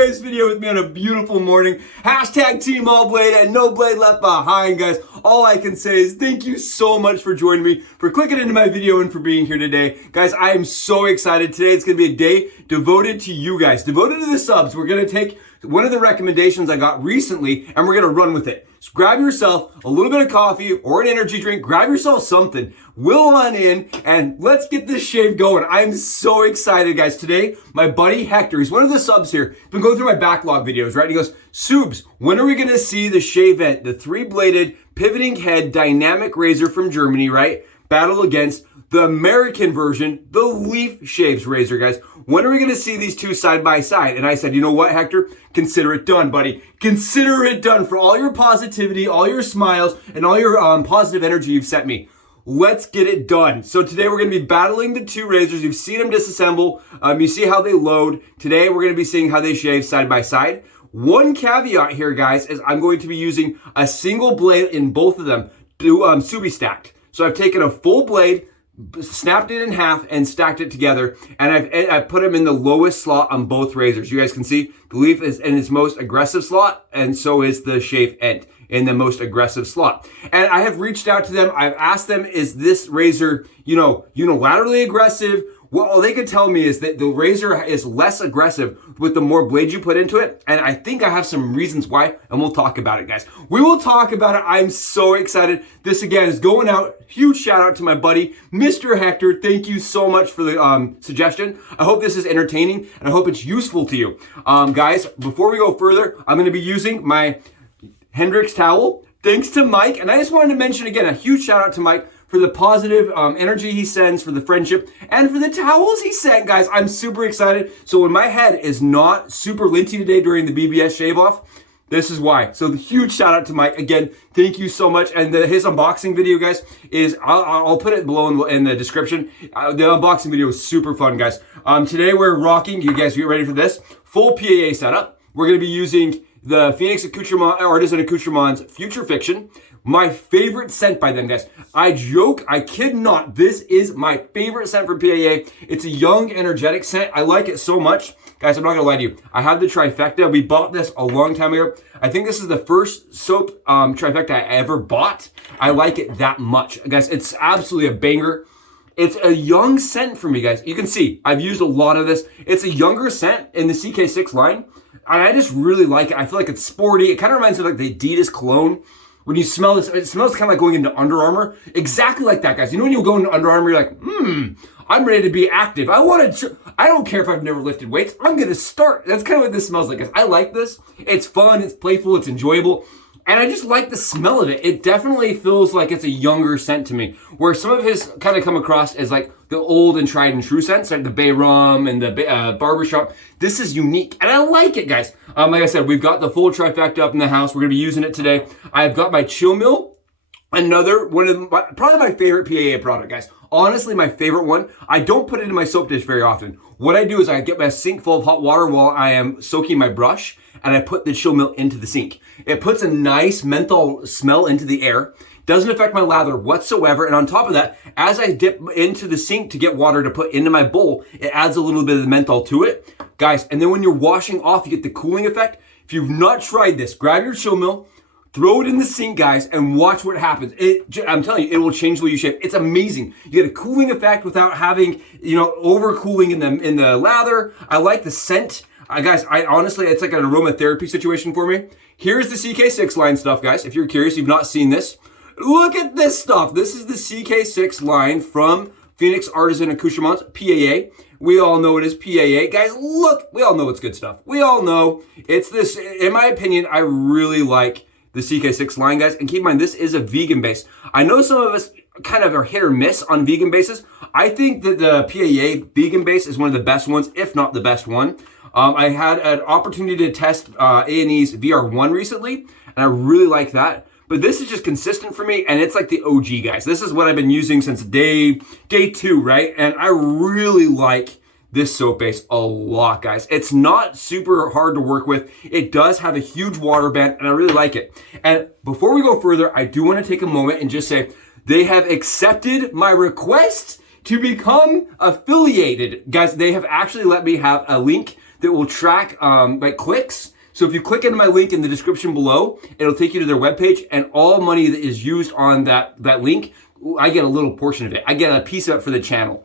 today's video with me on a beautiful morning. Hashtag Team All Blade and no blade left behind, guys. All I can say is thank you so much for joining me, for clicking into my video and for being here today. Guys, I am so excited. Today it's going to be a day devoted to you guys, devoted to the subs. We're going to take one of the recommendations I got recently and we're going to run with it. So grab yourself a little bit of coffee or an energy drink, grab yourself something, wheel on in, and let's get this shave going. I'm so excited, guys. Today, my buddy Hector, he's one of the subs here, been going through my backlog videos, right? He goes, Subs, when are we going to see the Shavent, the 3-bladed pivoting head dynamic razor from Germany, right? Battle against the American version, the LeafShave's razor, guys. When are we going to see these two side by side? And I said, you know what, Hector? Consider it done, buddy. Consider it done for all your positivity, all your smiles, and all your positive energy you've sent me. Let's get it done. So today we're going to be battling the two razors. You've seen them disassemble. You see how they load. Today we're going to be seeing how they shave side by side. One caveat here, guys, is I'm going to be using a single blade in both of them, Subi stacked. So I've taken a full blade, snapped it in half and stacked it together, and I've put them in the lowest slot on both razors. You guys can see the Leaf is in its most aggressive slot, and so is the Shavent in the most aggressive slot. And I have reached out to them. I've asked them, is this razor, unilaterally aggressive? Well, all they could tell me is that the razor is less aggressive with the more blades you put into it. And I think I have some reasons why, and we'll talk about it, guys. We will talk about it. I'm so excited. This, again, is going out. Huge shout out to my buddy, Mr. Hector. Thank you so much for the suggestion. I hope this is entertaining, and I hope it's useful to you. Guys, before we go further, I'm going to be using my Hendrix towel. Thanks to Mike. And I just wanted to mention, again, a huge shout out to Mike for the positive energy he sends, for the friendship, and for the towels he sent, guys. I'm super excited. So when my head is not super linty today during the BBS shave off, this is why. So the huge shout out to Mike. Again, thank you so much. And his unboxing video, guys, is, I'll put it below in the description. The unboxing video is super fun, guys. Today we're rocking, you guys get ready for this, full PAA setup. We're gonna be using the Phoenix Artisan Accoutrements Future Fiction. My favorite scent by them, guys. I joke, I kid not. This is my favorite scent from PAA. It's a young, energetic scent. I like it so much. Guys, I'm not gonna lie to you. I have the trifecta. We bought this a long time ago. I think this is the first soap trifecta I ever bought. I like it that much. Guys, it's absolutely a banger. It's a young scent for me, guys. You can see, I've used a lot of this. It's a younger scent in the CK6 line. And I just really like it. I feel like it's sporty. It kind of reminds me of like the Adidas cologne. When you smell this, it smells kind of like going into Under Armour. Exactly like that, guys. You know when you go into Under Armour, you're like, I'm ready to be active. I don't care if I've never lifted weights. I'm going to start. That's kind of what this smells like, guys. I like this. It's fun. It's playful. It's enjoyable. And I just like the smell of it. It definitely feels like it's a younger scent to me. Where some of his kind of come across as like the old and tried and true scents, like the Bay Rum and the Barbershop. This is unique. And I like it, guys. Like I said, we've got the full trifecta up in the house. We're going to be using it today. I've got my Chill Mill. Another one of probably my favorite PAA product, guys. Honestly, my favorite one. I don't put it in my soap dish very often. What I do is I get my sink full of hot water while I am soaking my brush, and I put the Chill Mill into the sink. It puts a nice menthol smell into the air. Doesn't affect my lather whatsoever. And on top of that, as I dip into the sink to get water to put into my bowl, it adds a little bit of the menthol to it. Guys, and then when you're washing off, you get the cooling effect. If you've not tried this, grab your Chill Mill, throw it in the sink, guys, and watch what happens. I'm telling you, it will change the way you shave. It's amazing. You get a cooling effect without having, overcooling in the lather. I like the scent. Guys, honestly, it's like an aromatherapy situation for me. Here's the CK6 line stuff, guys. If you're curious, you've not seen this. Look at this stuff. This is the CK6 line from Phoenix Artisan Accoutrements, PAA. We all know it is PAA. Guys, look, we all know it's good stuff. We all know it's this. In my opinion, I really like the CK6 line, guys. And keep in mind, this is a vegan base. I know some of us kind of are hit or miss on vegan bases. I think that the PAA vegan base is one of the best ones, if not the best one. I had an opportunity to test A&E's VR1 recently, and I really like that. But this is just consistent for me, and it's like the OG, guys. This is what I've been using since day 2, right? And I really like this soap base a lot, guys. It's not super hard to work with. It does have a huge water band, and I really like it. And before we go further, I do want to take a moment and just say they have accepted my request to become affiliated. Guys, they have actually let me have a link that will track like clicks. So if you click into my link in the description below, it'll take you to their webpage, and all money that is used on that link, I get a little portion of it. I get a piece of it for the channel.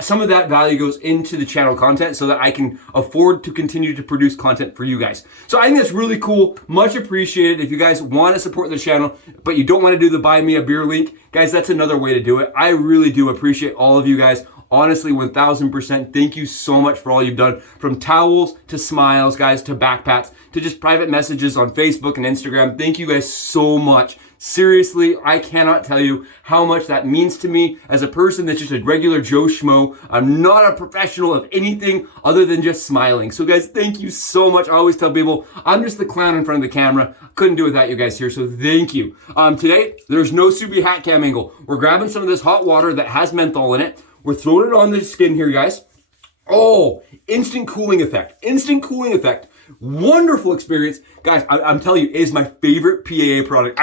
Some of that value goes into the channel content so that I can afford to continue to produce content for you guys. So I think that's really cool. Much appreciated. If you guys want to support the channel, but you don't want to do the buy me a beer link, guys, that's another way to do it. I really do appreciate all of you guys. Honestly, 1000%. Thank you so much for all you've done, from towels to smiles, guys, to backpats, to just private messages on Facebook and Instagram. Thank you guys so much. Seriously, I cannot tell you how much that means to me as a person that's just a regular Joe Schmo. I'm not a professional of anything other than just smiling. So guys, thank you so much. I always tell people, I'm just the clown in front of the camera. Couldn't do it without you guys here, so thank you. Today, there's no Subi hat cam angle. We're grabbing some of this hot water that has menthol in it. We're throwing it on the skin here, guys. Oh, instant cooling effect. Instant cooling effect. Wonderful experience. Guys, I'm telling you, it is my favorite PAA product.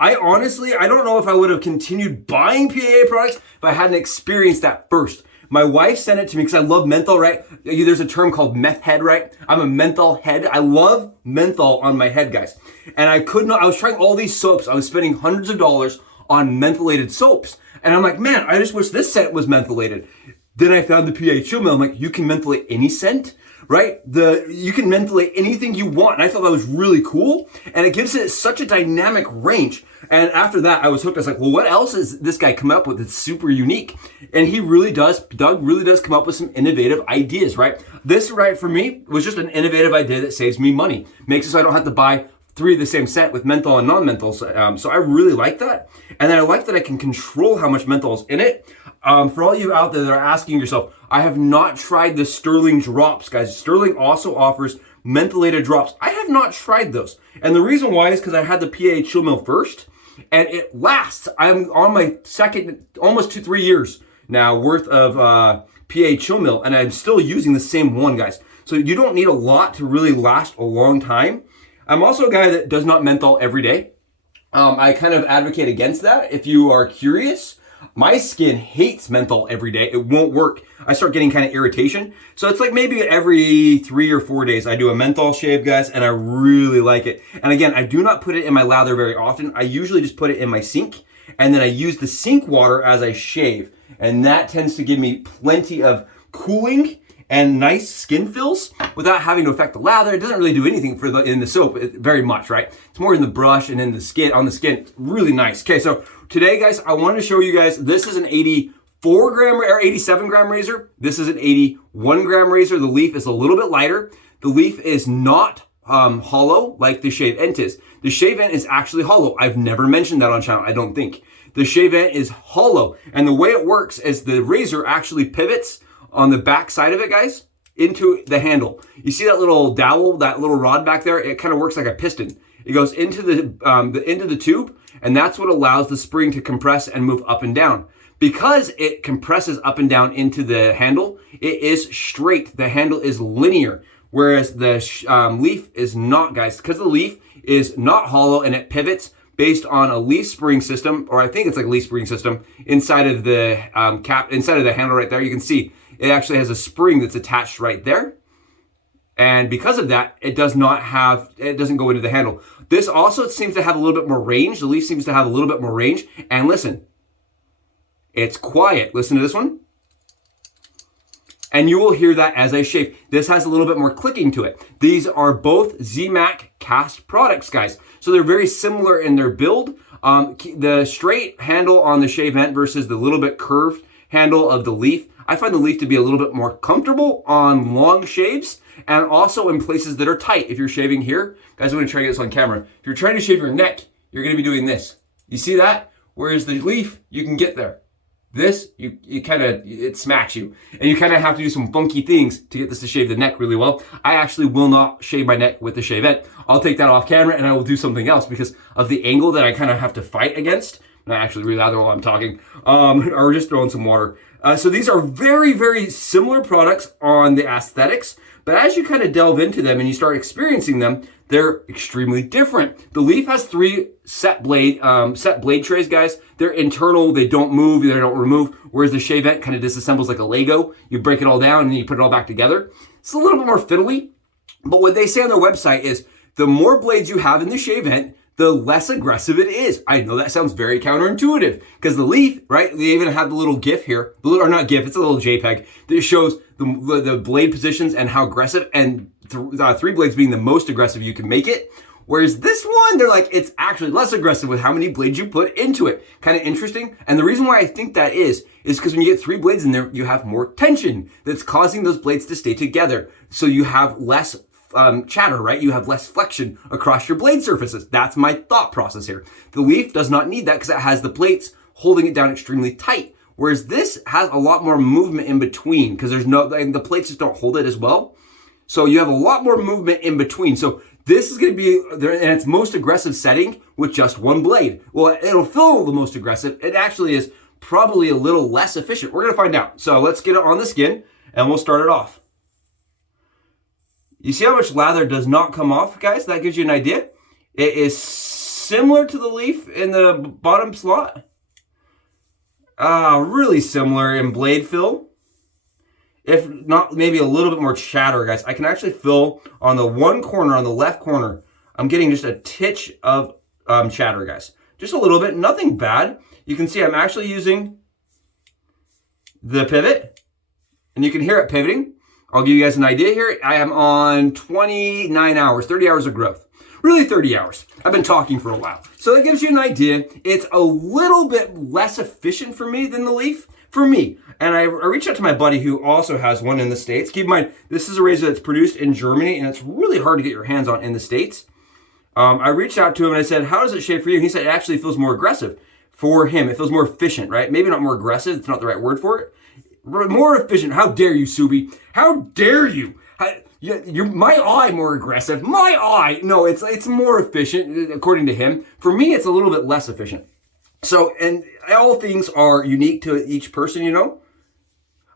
I honestly, I don't know if I would have continued buying PAA products if I hadn't experienced that first. My wife sent it to me because I love menthol, right? There's a term called meth head, right? I'm a menthol head. I love menthol on my head, guys. And I was trying all these soaps. I was spending hundreds of dollars on mentholated soaps. And I'm like, man, I just wish this scent was mentholated. Then I found the PA Chill Mill. I'm like, you can mentholate any scent, right? You can mentholate anything you want. And I thought that was really cool. And it gives it such a dynamic range. And after that, I was hooked. I was like, well, what else is this guy come up with that's super unique? And Doug really does come up with some innovative ideas, right? This, right, for me, was just an innovative idea that saves me money. Makes it so I don't have to buy 3 of the same scent with menthol and non-menthol. So I really like that. And then I like that I can control how much menthol is in it. For all you out there that are asking yourself, I have not tried the Sterling drops, guys. Sterling also offers mentholated drops. I have not tried those. And the reason why is because I had the PA Chill Mill first, and it lasts. I'm on my second, almost 3 years now worth of PA Chill Mill, and I'm still using the same one, guys. So you don't need a lot to really last a long time. I'm also a guy that does not menthol every day. I kind of advocate against that. If you are curious, my skin hates menthol every day. It won't work. I start getting kind of irritation. So it's like maybe every 3 or 4 days I do a menthol shave, guys, and I really like it. And again, I do not put it in my lather very often. I usually just put it in my sink, and then I use the sink water as I shave. And that tends to give me plenty of cooling and nice skin fills without having to affect the lather. It doesn't really do anything in the soap very much, right? It's more in the brush and in the skin, on the skin. It's really nice. Okay, so today, guys, I wanted to show you guys, this is an 84 gram or 87 gram razor. This is an 81 gram razor. The leaf is a little bit lighter. The leaf is not hollow like the Shavent is. The Shavent is actually hollow. I've never mentioned that on channel, I don't think. The Shavent is hollow, and the way it works is the razor actually pivots on the back side of it, guys, into the handle. You see that little dowel, that little rod back there? It kind of works like a piston. It goes into the tube, and that's what allows the spring to compress and move up and down. Because it compresses up and down into the handle, it is straight. The handle is linear, whereas the leaf is not, guys. Because the leaf is not hollow and it pivots based on a leaf spring system, or I think it's like a leaf spring system, inside of the inside of the handle right there. You can see it actually has a spring that's attached right there. And because of that, it doesn't go into the handle. This also seems to have a little bit more range. The leaf seems to have a little bit more range. And listen, it's quiet. Listen to this one. And you will hear that as I shave. This has a little bit more clicking to it. These are both ZMAC cast products, guys. So they're very similar in their build. The straight handle on the Shavent versus the little bit curved handle of the leaf. I find the leaf to be a little bit more comfortable on long shaves and also in places that are tight. If you're shaving here, guys, I'm gonna try to get this on camera. If you're trying to shave your neck, you're gonna be doing this. You see that? Whereas the leaf, you can get there. This, it smacks you. And you kind of have to do some funky things to get this to shave the neck really well. I actually will not shave my neck with the Shavent. I'll take that off camera and I will do something else because of the angle that I kind of have to fight against. And I actually re-lather while I'm talking, or just throwing some water. So these are very, very similar products on the aesthetics, but as you kind of delve into them and you start experiencing them, they're extremely different. The Leaf has 3 set blade trays, guys. They're internal, they don't move, they don't remove, whereas the Shavent kind of disassembles like a Lego. You break it all down and then you put it all back together. It's a little bit more fiddly, but what they say on their website is the more blades you have in the Shavent, the less aggressive it is. I know that sounds very counterintuitive because the Leaf, right? They even have the little GIF here, or not GIF, it's a little JPEG that shows the blade positions and how aggressive, and 3 blades being the most aggressive you can make it. Whereas this one, they're like, it's actually less aggressive with how many blades you put into it. Kind of interesting. And the reason why I think that is because when you get 3 blades in there, you have more tension that's causing those blades to stay together. So you have less chatter, right? You have less flexion across your blade surfaces. That's my thought process here. The Leaf does not need that because it has the plates holding it down extremely tight. Whereas this has a lot more movement in between because the plates just don't hold it as well. So you have a lot more movement in between. So this is going to be in its most aggressive setting with just 1 blade. Well, it'll feel the most aggressive. It actually is probably a little less efficient. We're going to find out. So let's get it on the skin and we'll start it off. You see how much lather does not come off, guys? That gives you an idea. It is similar to the Leaf in the bottom slot. Really similar in blade fill. If not, maybe a little bit more chatter, guys. I can actually feel on the one corner, on the left corner, I'm getting just a titch of chatter, guys. Just a little bit, nothing bad. You can see I'm actually using the pivot, and you can hear it pivoting. I'll give you guys an idea here. I am on 29 hours, 30 hours of growth. Really 30 hours. I've been talking for a while. So that gives you an idea. It's a little bit less efficient for me than the Leaf. For me, and I reached out to my buddy who also has one in the States. Keep in mind, this is a razor that's produced in Germany, and it's really hard to get your hands on in the States. I reached out to him and I said, how does it shave for you? And he said, it actually feels more aggressive for him. It feels more efficient, right? Maybe not more aggressive. It's not the right word for it. More efficient. How dare you, Subi? How dare you? You're my eye more aggressive. My eye. No, it's more efficient, according to him. For me, it's a little bit less efficient. So, and all things are unique to each person, you know.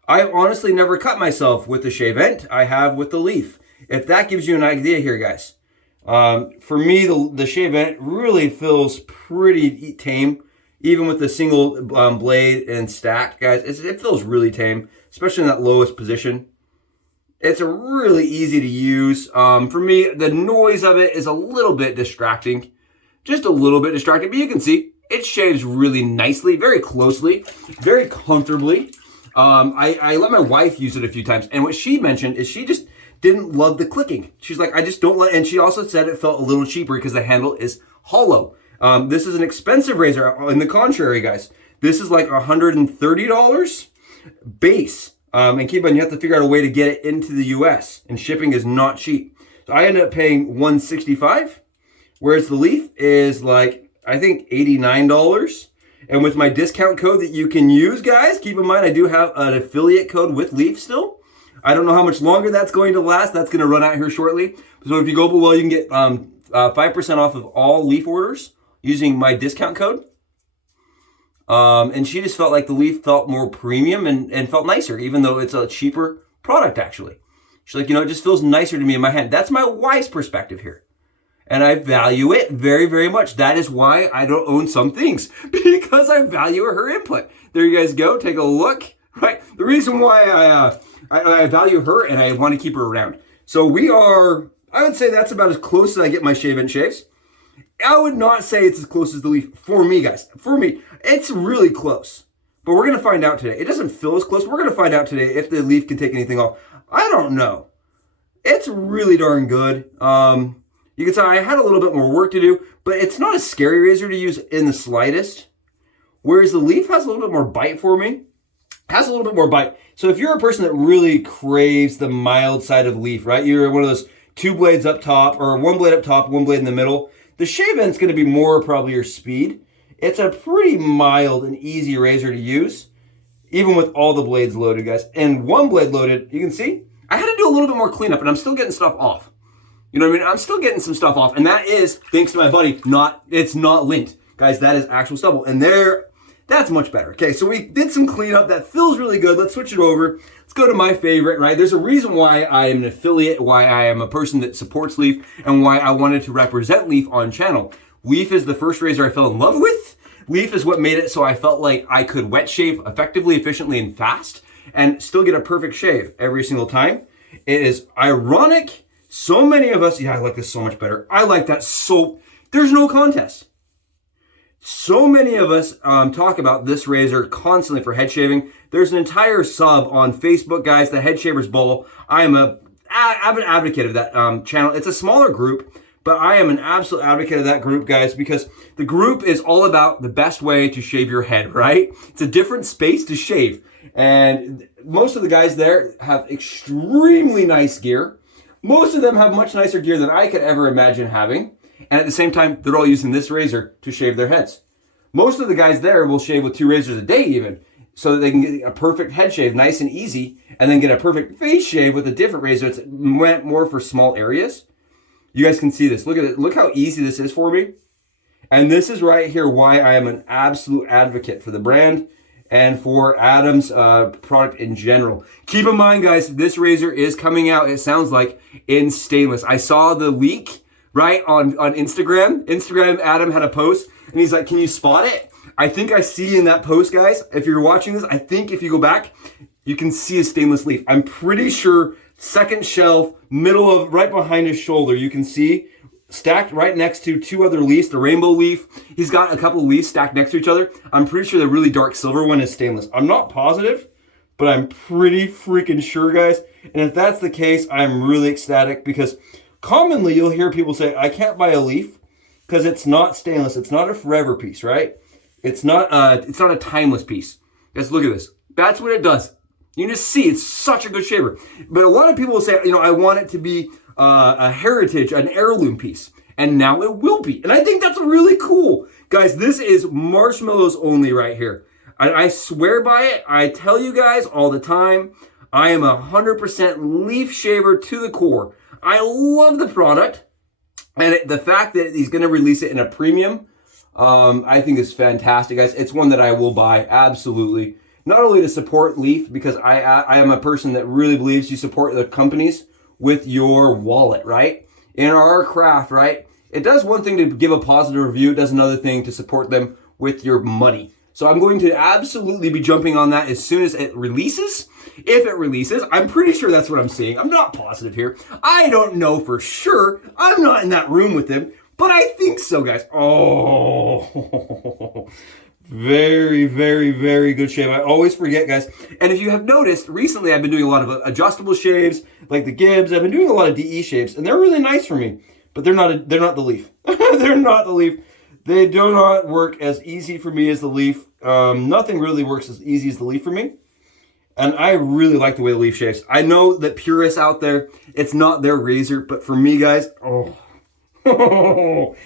I honestly never cut myself with the Shavent. I have with the Leaf. If that gives you an idea here, guys. For me, the Shavent really feels pretty tame, even with the single blade and stacked, guys. It feels really tame, especially in that lowest position. It's really easy to use. For me, the noise of it is a little bit distracting. Just a little bit distracting, but you can see it shaves really nicely, very closely, very comfortably. I let my wife use it a few times, and what she mentioned is she just didn't love the clicking. She's like, I just don't and she also said it felt a little cheaper because the handle is hollow. This is an expensive razor. On the contrary, guys, this is like $130 base. And keep on, you have to figure out a way to get it into the US, and shipping is not cheap. So I ended up paying $165, whereas the Leaf is like, I think $89. And with my discount code that you can use, guys, keep in mind I do have an affiliate code with Leaf still. I don't know how much longer that's going to last. That's going to run out here shortly. So if you go below, you can get 5% off of all Leaf orders using my discount code. And she just felt like the Leaf felt more premium and felt nicer, even though it's a cheaper product, actually. She's like, you know, it just feels nicer to me in my hand. That's my wife's perspective here. And I value it very, very much. That is why I don't own some things, because I value her input. There you guys go. Take a look. Right. The reason why I value her and I want to keep her around. So we are, I would say that's about as close as I get my Shavent shaves. I would not say it's as close as the Leaf for me, guys. For me, it's really close. But we're going to find out today. It doesn't feel as close. We're going to find out today if the Leaf can take anything off. I don't know. It's really darn good. You can tell I had a little bit more work to do, but it's not a scary razor to use in the slightest. Whereas the Leaf has a little bit more bite for me. Has a little bit more bite. So if you're a person that really craves the mild side of Leaf, right? You're one of those 2 blades up top, or 1 blade up top, 1 blade in the middle. The Shavent's going to be more probably your speed. It's a pretty mild and easy razor to use, even with all the blades loaded, guys. And 1 blade loaded, you can see, I had to do a little bit more cleanup, and I'm still getting stuff off. You know what I mean? I'm still getting some stuff off, and that is, thanks to my buddy, it's not lint. Guys, that is actual stubble, and that's much better. Okay, so we did some cleanup. That feels really good. Let's switch it over. Let's go to my favorite, right? There's a reason why I am an affiliate, why I am a person that supports Leaf, and why I wanted to represent Leaf on channel. Leaf is the first razor I fell in love with. Leaf is what made it so I felt like I could wet shave effectively, efficiently, and fast, and still get a perfect shave every single time. It is ironic. So many of us, yeah, I like this so much better. I like that so, there's no contest. So many of us talk about this razor constantly for head shaving. There's an entire sub on Facebook, guys, the Head Shavers Bowl. I am an advocate of that channel. It's a smaller group, but I am an absolute advocate of that group, guys, because the group is all about the best way to shave your head, right? It's a different space to shave. And most of the guys there have extremely nice gear. Most of them have much nicer gear than I could ever imagine having. And at the same time, they're all using this razor to shave their heads. Most of the guys there will shave with 2 razors a day even, so that they can get a perfect head shave, nice and easy, and then get a perfect face shave with a different razor. It's meant more for small areas. You guys can see this. Look at it. Look how easy this is for me. And this is right here why I am an absolute advocate for the brand and for Adam's product in general. Keep in mind, guys, this razor is coming out, it sounds like, in stainless. I saw the leak, right, on Instagram. Adam had a post, and he's like, can you spot it? I think I see in that post, guys, if you're watching this, I think if you go back, you can see a stainless leaf. I'm pretty sure second shelf, middle of, right behind his shoulder, you can see stacked right next to 2 other leaves, the rainbow leaf. He's got a couple of leaves stacked next to each other. I'm pretty sure the really dark silver one is stainless. I'm not positive, but I'm pretty freaking sure, guys. And if that's the case, I'm really ecstatic because commonly you'll hear people say, I can't buy a leaf because it's not stainless. It's not a forever piece, right? It's not a timeless piece. Guys, look at this. That's what it does. You can just see it's such a good shaver. But a lot of people will say, I want it to be a heritage, an heirloom piece. And now it will be. And I think that's really cool. Guys, this is marshmallows only right here. I swear by it. I tell you guys all the time, I am 100% leaf shaver to the core. I love the product. And the fact that he's going to release it in a premium, I think is fantastic, guys. It's one that I will buy, absolutely. Not only to support Leaf, because I am a person that really believes you support the companies with your wallet, right? In our craft, right? It does one thing to give a positive review. It does another thing to support them with your money. So I'm going to absolutely be jumping on that as soon as it releases. If it releases, I'm pretty sure that's what I'm seeing. I'm not positive here. I don't know for sure. I'm not in that room with them, but I think so, guys. Oh, very, very, very good shave. I always forget, guys. And if you have noticed, recently I've been doing a lot of adjustable shaves, like the Gibbs. I've been doing a lot of DE shaves, and they're really nice for me. But they're not the Leaf. They're not the Leaf. They do not work as easy for me as the Leaf. Nothing really works as easy as the Leaf for me. And I really like the way the Leaf shaves. I know that purists out there, it's not their razor, but for me, guys, oh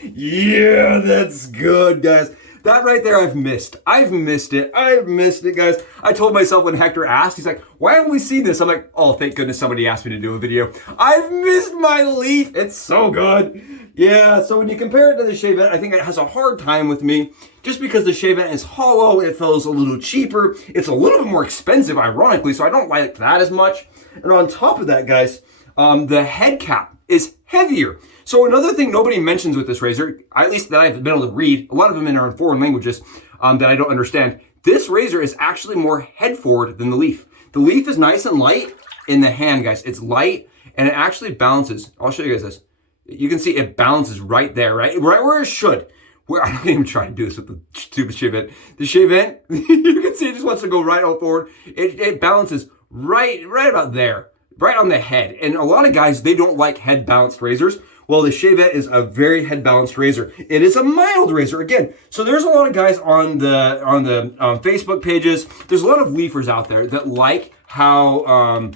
yeah, that's good, guys. That right there, I've missed. I've missed it, guys. I told myself when Hector asked, he's like, why haven't we seen this? I'm like, oh, thank goodness somebody asked me to do a video. I've missed my Leaf. It's so good. Yeah, so when you compare it to the Shavent, I think it has a hard time with me just because the Shavent is hollow. It feels a little cheaper. It's a little bit more expensive, ironically, so I don't like that as much. And on top of that, guys, the head cap is heavier. So another thing nobody mentions with this razor, at least that I've been able to read, a lot of them are in foreign languages that I don't understand. This razor is actually more head forward than the Leaf. The Leaf is nice and light in the hand, guys. It's light and it actually balances. I'll show you guys this. You can see it balances right there, right where it should. Where I don't even try to do this with the stupid Shavent. The Shavent, you can see it just wants to go right out forward. It balances right about there, right on the head. And a lot of guys, they don't like head balanced razors. Well, the Shavent is a very head balanced razor. It is a mild razor again. So there's a lot of guys on the Facebook pages. There's a lot of leafers out there that like how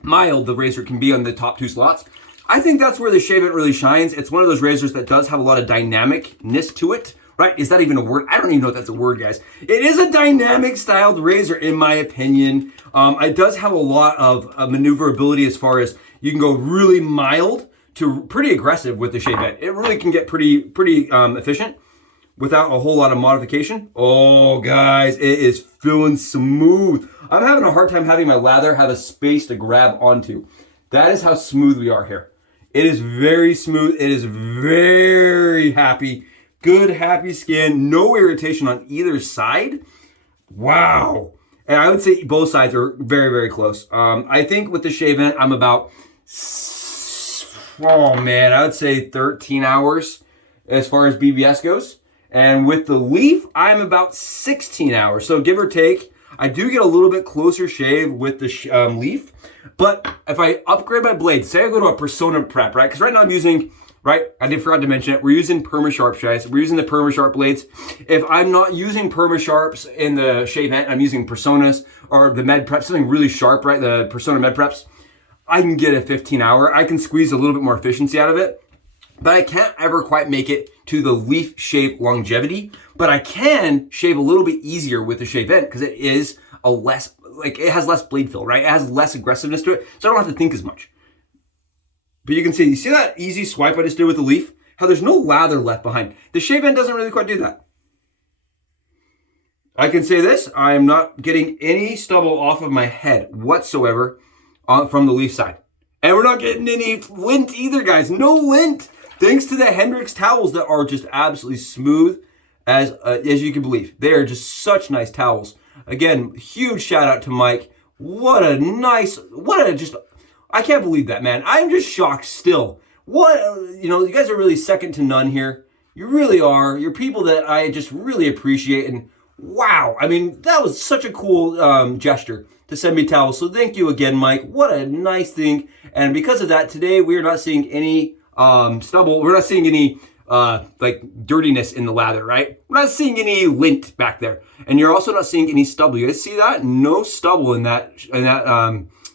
mild the razor can be on the top 2 slots. I think that's where the Shavent really shines. It's one of those razors that does have a lot of dynamicness to it, right? Is that even a word? I don't even know if that's a word, guys. It is a dynamic styled razor, in my opinion. It does have a lot of maneuverability as far as you can go really mild to pretty aggressive with the Shavent. It really can get pretty efficient without a whole lot of modification. Oh, guys, it is feeling smooth. I'm having a hard time having my lather have a space to grab onto. That is how smooth we are here. It is very smooth. It is very happy. Good, happy skin. No irritation on either side. Wow. And I would say both sides are very, very close. I think with the Shavent, I'm about, oh man, I would say 13 hours as far as BBS goes. And with the Leaf, I'm about 16 hours. So give or take, I do get a little bit closer shave with the Leaf. But if I upgrade my blade, say I go to a Persona prep, right? Because right now I'm using, right, I forgot to mention it, we're using PermaSharp, guys. We're using the PermaSharp blades. If I'm not using PermaSharps in the Shavent, I'm using Personas or the Med Prep, something really sharp, right? The Persona Med Preps, I can get a 15 hour. I can squeeze a little bit more efficiency out of it. But I can't ever quite make it to the LeafShave longevity. But I can shave a little bit easier with the Shavent because it is a less, like it has less blade fill, right? It has less aggressiveness to it. So I don't have to think as much. But you see that easy swipe I just did with the Leaf? How there's no lather left behind. The Shavent doesn't really quite do that. I can say this, I am not getting any stubble off of my head whatsoever from the Leaf side. And we're not getting any lint either, guys. No lint. Thanks to the Hendrix towels that are just absolutely smooth as you can believe. They are just such nice towels. Again, huge shout out to Mike. I can't believe that, man. I'm just shocked still. You guys are really second to none here. You really are. You're people that I just really appreciate. And wow, I mean, that was such a cool gesture to send me towels. So thank you again, Mike. What a nice thing. And because of that, today we are not seeing any stubble. We're not seeing any like dirtiness in the lather, right? We're not seeing any lint back there. And you're also not seeing any stubble. You guys see that? No stubble in that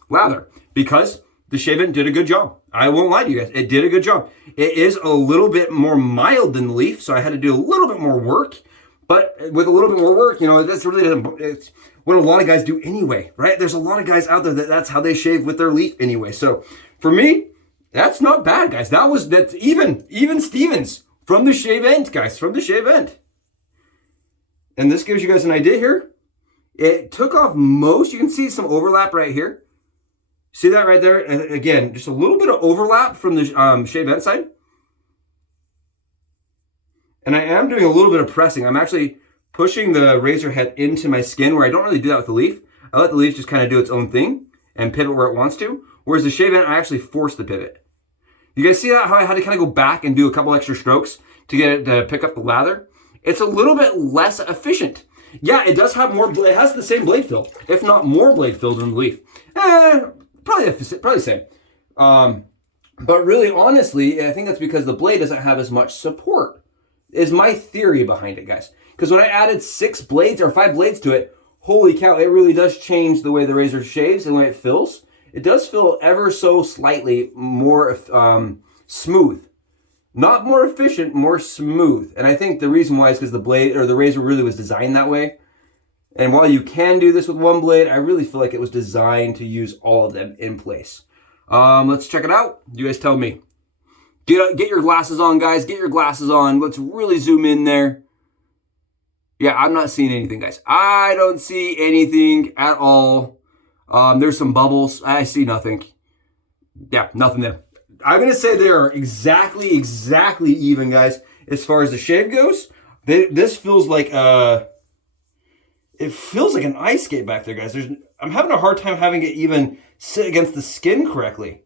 lather because the Shavent did a good job. I won't lie to you guys. It did a good job. It is a little bit more mild than the Leaf, so I had to do a little bit more work. But with a little bit more work, that's really, it's what a lot of guys do anyway, right? There's a lot of guys out there that's how they shave with their Leaf anyway. So for me, that's not bad, guys. That's even Stevens from the Shavent, guys, from the Shavent. And this gives you guys an idea here. It took off most. You can see some overlap right here. See that right there? And again, just a little bit of overlap from the Shavent side. And I am doing a little bit of pressing. I'm actually pushing the razor head into my skin where I don't really do that with the Leaf. I let the Leaf just kind of do its own thing and pivot where it wants to. Whereas the Shavent, I actually force the pivot. You guys see that? How I had to kind of go back and do a couple extra strokes to get it to pick up the lather? It's a little bit less efficient. Yeah, it does have more, it has the same blade fill, if not more blade fill than the Leaf. Probably the same. But really, honestly, I think that's because the blade doesn't have as much support, is my theory behind it, guys. Because when I added 5 blades to it, holy cow, it really does change the way the razor shaves and the way it fills. It does feel ever so slightly more smooth. Not more efficient, more smooth. And I think the reason why is because the blade or the razor really was designed that way. And while you can do this with one blade, I really feel like it was designed to use all of them in place. Let's check it out. You guys tell me. Get your glasses on, guys. Get your glasses on. Let's really zoom in there. Yeah, I'm not seeing anything, guys. I don't see anything at all. There's some bubbles. I see nothing. Yeah, nothing there. I'm going to say they are exactly even, guys. As far as the shave goes, this feels like it feels like an ice skate back there, guys. I'm having a hard time having it even sit against the skin correctly.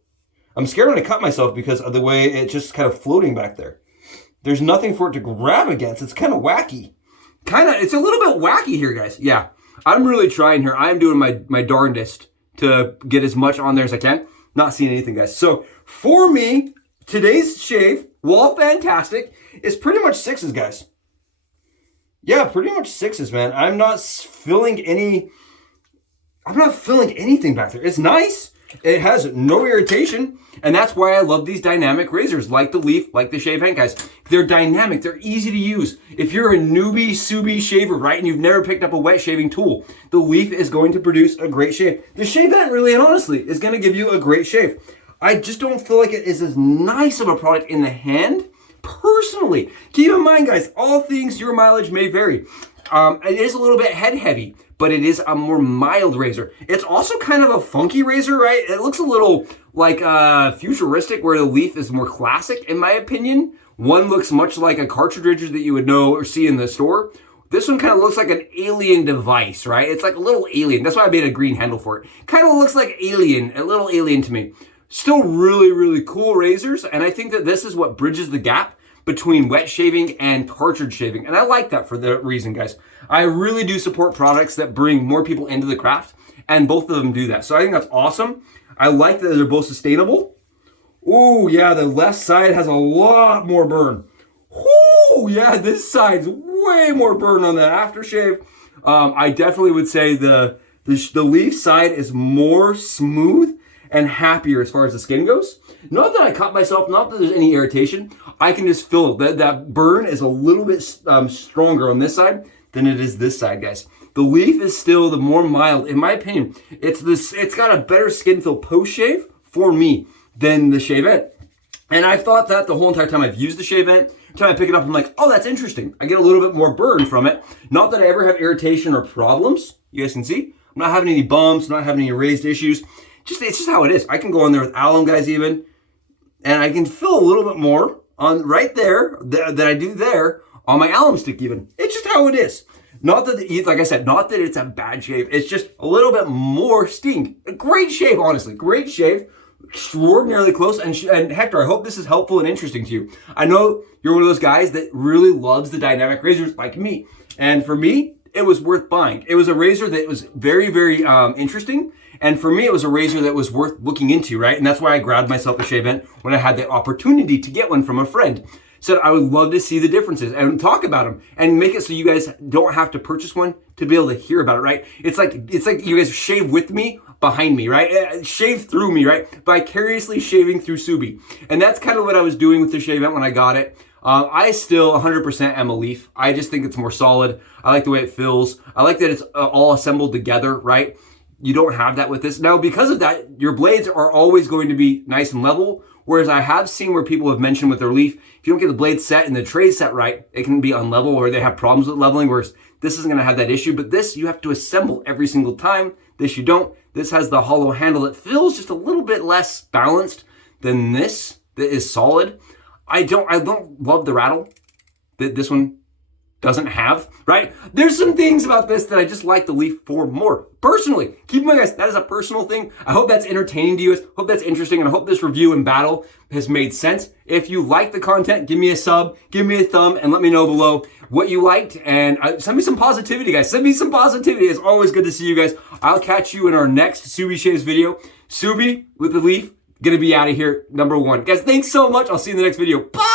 I'm scared when I cut myself because of the way it's just kind of floating back there. There's nothing for it to grab against. It's kind of wacky. It's a little bit wacky here, guys. Yeah, I'm really trying here. I'm doing my darndest to get as much on there as I can. Not seeing anything, guys. So for me, today's shave, while fantastic, is pretty much 6s, guys. Yeah, pretty much 6s, man. I'm not feeling anything back there. It's nice. It has no irritation. And that's why I love these dynamic razors like the Leaf, like the Shavent, guys. They're dynamic. They're easy to use. If you're a newbie, subie shaver, right, and you've never picked up a wet shaving tool, the Leaf is going to produce a great shave. The Shavent, really and honestly, is going to give you a great shave. I just don't feel like it is as nice of a product in the hand, personally. Keep in mind, guys, all things, your mileage may vary. It is a little bit head heavy, but it is a more mild razor. It's also kind of a funky razor, right? It looks a little like futuristic, where the Leaf is more classic, in my opinion. One looks much like a cartridge razor that you would know or see in the store. This one kind of looks like an alien device, right? It's like a little alien. That's why I made a green handle for it. Kind of looks like alien, a little alien to me. Still really, really cool razors. And I think that this is what bridges the gap between wet shaving and cartridge shaving. And I like that for that reason, guys. I really do support products that bring more people into the craft, and both of them do that. So I think that's awesome. I like that they're both sustainable. Oh yeah, the left side has a lot more burn. Oh yeah, this side's way more burn on the aftershave. I definitely would say the Leaf side is more smooth and happier as far as the skin goes. Not that I cut myself, not that there's any irritation. I can just feel that burn is a little bit stronger on this side than it is this side, guys. The Leaf is still the more mild, in my opinion. It's got a better skin feel post-shave for me than the Shavent. And I've thought that the whole entire time I've used the Shavent. Every time I pick it up, I'm like, oh, that's interesting. I get a little bit more burn from it. Not that I ever have irritation or problems. You guys can see. I'm not having any bumps, I'm not having any raised issues. It's just how it is. I can go in there with alum, guys, even, and I can feel a little bit more on right there that I do there on my alum stick even. It's just how it is. Not that, like I said, not that it's a bad shave. It's just a little bit more sting. A great shave, honestly. Great shave. Extraordinarily close. And Hector, I hope this is helpful and interesting to you. I know you're one of those guys that really loves the dynamic razors like me. And for me, it was worth buying. It was a razor that was very, very interesting. And for me, it was a razor that was worth looking into, right? And that's why I grabbed myself a Shavent when I had the opportunity to get one from a friend. Said I would love to see the differences and talk about them and make it so you guys don't have to purchase one to be able to hear about it, right? It's like you guys shave with me, behind me, right? Shave through me, right? Vicariously shaving through Subi. And that's kind of what I was doing with the Shavent when I got it. I still 100% am a Leaf. I just think it's more solid. I like the way it feels. I like that it's all assembled together, right? You don't have that with this. Now, because of that, your blades are always going to be nice and level. Whereas I have seen where people have mentioned with their Leaf, if you don't get the blade set and the tray set right, it can be unlevel or they have problems with leveling, whereas this isn't gonna have that issue. But this, you have to assemble every single time. This you don't. This has the hollow handle that feels just a little bit less balanced than this that is solid. I don't love the rattle that this one doesn't have, right? There's some things about this that I just like the Leaf for more. Personally, keep in mind, guys, that is a personal thing. I hope that's entertaining to you. I hope that's interesting, and I hope this review and battle has made sense. If you like the content, give me a sub, give me a thumb, and let me know below what you liked, and send me some positivity, guys. Send me some positivity. It's always good to see you guys. I'll catch you in our next Subi Shaves video. Subi with the Leaf, gonna be out of here, #1. Guys, thanks so much. I'll see you in the next video. Bye!